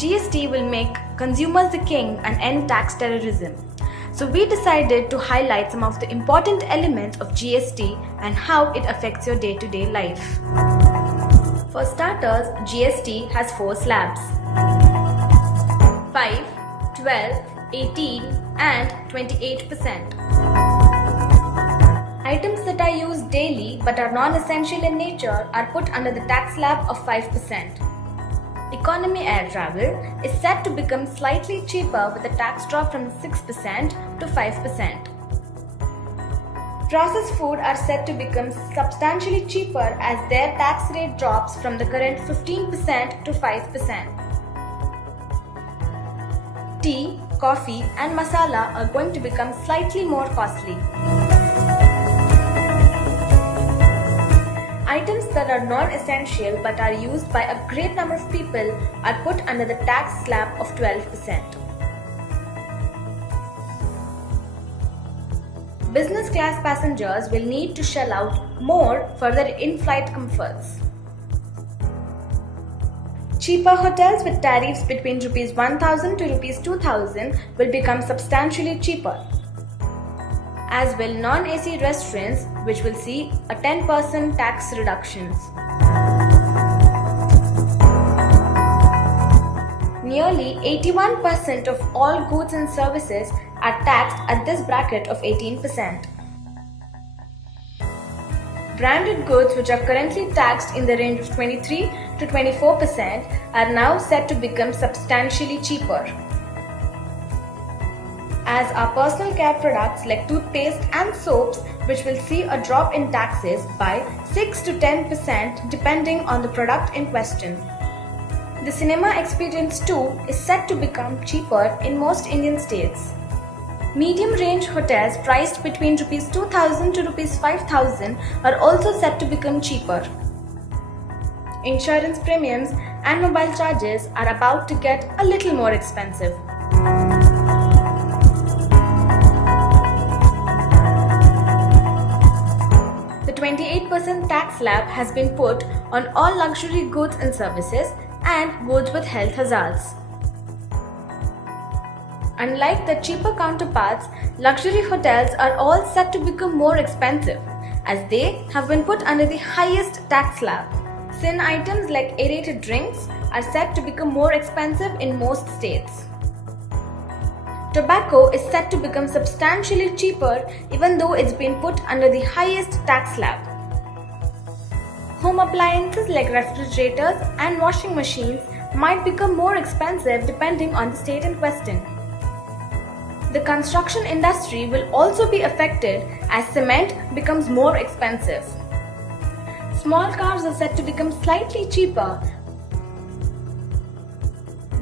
GST will make consumers the king and end tax terrorism. So we decided to highlight some of the important elements of GST and how it affects your day-to-day life. For starters, GST has 4 slabs: 5, 12, 18 and 28%. Items that are used daily but are non-essential in nature are put under the tax slab of 5%. Economy air travel is set to become slightly cheaper with a tax drop from 6% to 5%. Processed food are set to become substantially cheaper as their tax rate drops from the current 15% to 5%. Tea, coffee and masala are going to become slightly more costly. Items that are non-essential but are used by a great number of people are put under the tax slab of 12%. Business class passengers will need to shell out more for their in-flight comforts. Cheaper hotels with tariffs between Rs 1,000 to Rs 2,000 will become substantially cheaper, as will non-AC restaurants, which will see a 10% tax reductions. Nearly 81% of all goods and services are taxed at this bracket of 18%. Branded goods, which are currently taxed in the range of 23 to 24%, are now set to become substantially cheaper, as are personal care products like toothpaste and soaps, which will see a drop in taxes by 6 to 10% depending on the product in question. The cinema experience too is set to become cheaper in most Indian states. Medium range hotels priced between Rs 2,000 to Rs 5,000 are also set to become cheaper. Insurance premiums and mobile charges are about to get a little more expensive. The 28% tax slab has been put on all luxury goods and services and goods with health hazards. Unlike their cheaper counterparts, luxury hotels are all set to become more expensive, as they have been put under the highest tax slab. Sin items like aerated drinks are set to become more expensive in most states. Tobacco is set to become substantially cheaper even though it's been put under the highest tax slab. Home appliances like refrigerators and washing machines might become more expensive depending on the state in question. The construction industry will also be affected as cement becomes more expensive. Small cars are set to become slightly cheaper,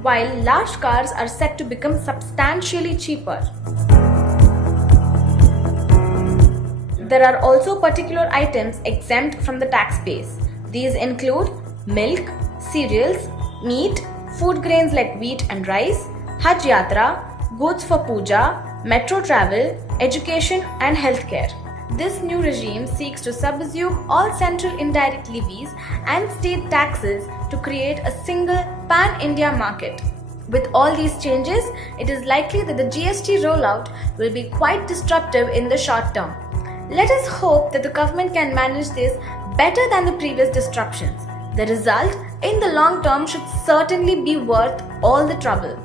while large cars are set to become substantially cheaper. There are also particular items exempt from the tax base. These include milk, cereals, meat, food grains like wheat and rice, Hajj Yatra, goods for puja, metro travel, education and healthcare. This new regime seeks to subsume all central indirect levies and state taxes to create a single pan-India market. With all these changes, it is likely that the GST rollout will be quite disruptive in the short term. Let us hope that the government can manage this better than the previous disruptions. The result in the long term should certainly be worth all the trouble.